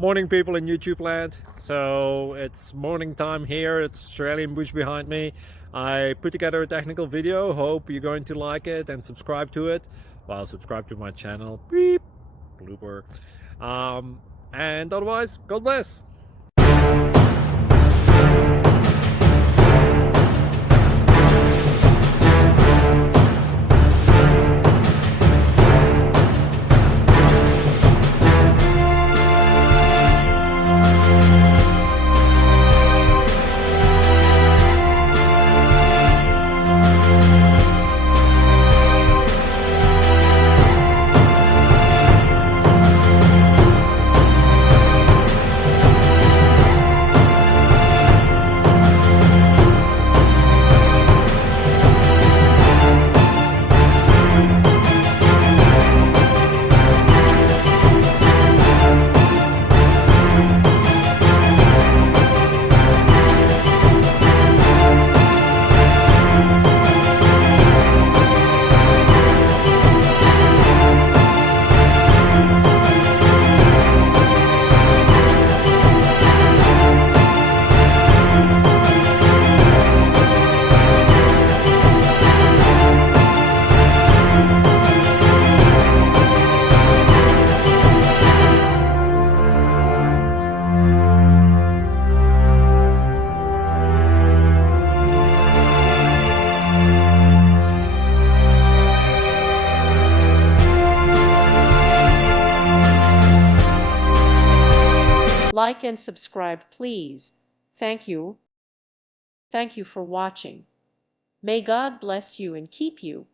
Morning, people in YouTube land. So it's morning time here. It's Australian bush behind me. I put together a technical video. Hope you're going to like it and subscribe to it. Well, subscribe to my channel. Beep. Blooper. And otherwise, God bless. Like and subscribe, please. Thank you. Thank you for watching. May God bless you and keep you.